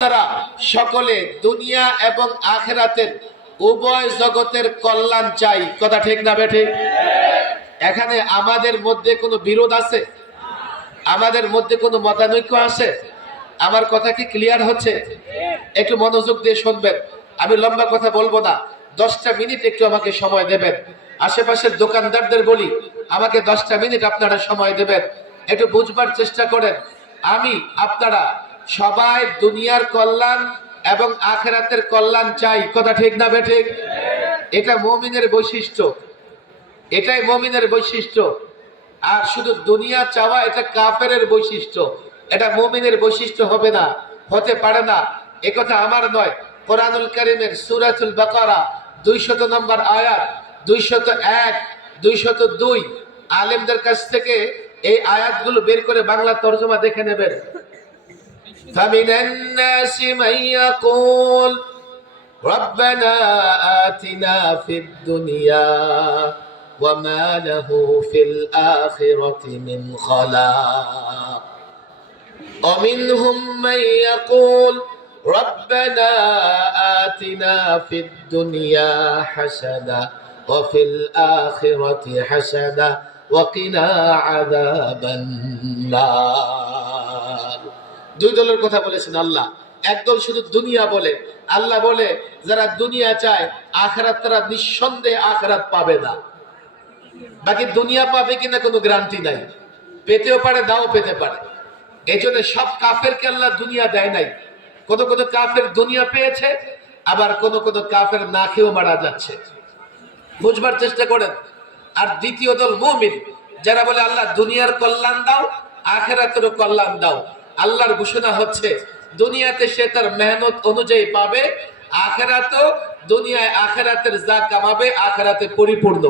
তারা সকলে দুনিয়া এবং আখিরাতের উভয় জগতের কল্যাণ চাই। কথা ঠিক না বেঠে? এখানে আমাদের মধ্যে কোনো বিরোধ আছে? আমাদের মধ্যে কোনো মতানৈক্য আছে? আমার কথা কি ক্লিয়ার হচ্ছে? একটু মনোযোগ দিয়ে শুনবেন। আমি লম্বা কথা বলবো না, 10টা মিনিট একটু আমাকে সময় দেবেন। আশেপাশের দোকানদারদের বলি, আমাকে 10টা মিনিট আপনারা সময় দেবেন, একটু বুঝবার চেষ্টা করেন। আমি আপনারা সবাই দুনিয়ার কল্যাণ এবং আখিরাতের কল্যাণ চাই। কথা ঠিক না বেঠিক? এটা মুমিনের বৈশিষ্ট্য, এটাই মুমিনের বৈশিষ্ট্য। আর শুধু দুনিয়া চাওয়া এটা কাফেরের বৈশিষ্ট্য, এটা মুমিনের বৈশিষ্ট্য হবে না, হতে পারে না। একথা আমার নয়, কোরআনুল কারীমের সূরাতুল বাকারা 200 নম্বর আয়াত, 201, 202 আলেমদের কাছ থেকে এই আয়াতগুলো বের করে বাংলা তরজমা দেখে নেবেন। ফামিনান নাসি মান ইয়াকুল রব্বানা আতিনা ফিদ দুনিয়া وما له في الآخرة من خلاق ومنهم من يقول ربنا آتنا في الدنيا حسنة وفي الآخرة حسنة وقنا عذاب النار। দুই দলের কথা বলেছেন আল্লাহ। একদল শুধু দুনিয়া বলে, আল্লাহ বলে যারা দুনিয়া চায় আখিরাত তারা নিঃসন্দেহে আখিরাত পাবে না। বাকি দুনিয়া পাবে কিনা কোনো গ্যারান্টি নাই, পেতেও পারে নাও পেতে পারে। এই জন্য সব কাফেরকে আল্লাহ দুনিয়া দেয় নাই। কোন কোন কাফের দুনিয়া পেয়েছে, আবার কোন কোন কাফের না খেয়েও মারা যাচ্ছে। বুঝবার চেষ্টা করেন। আর দ্বিতীয় দল মুমিন, যারা বলে আল্লাহ দুনিয়ার কল্যাণ দাও, আখিরাতেরও কল্যাণ দাও। আল্লাহর ঘোষণা হচ্ছে দুনিয়াতে সে তার মেহনত অনুযায়ী পাবে, আখিরাতেও দুনিয়ায় আখিরাতের যা কামাবে আখিরাতে পরিপূর্ণ।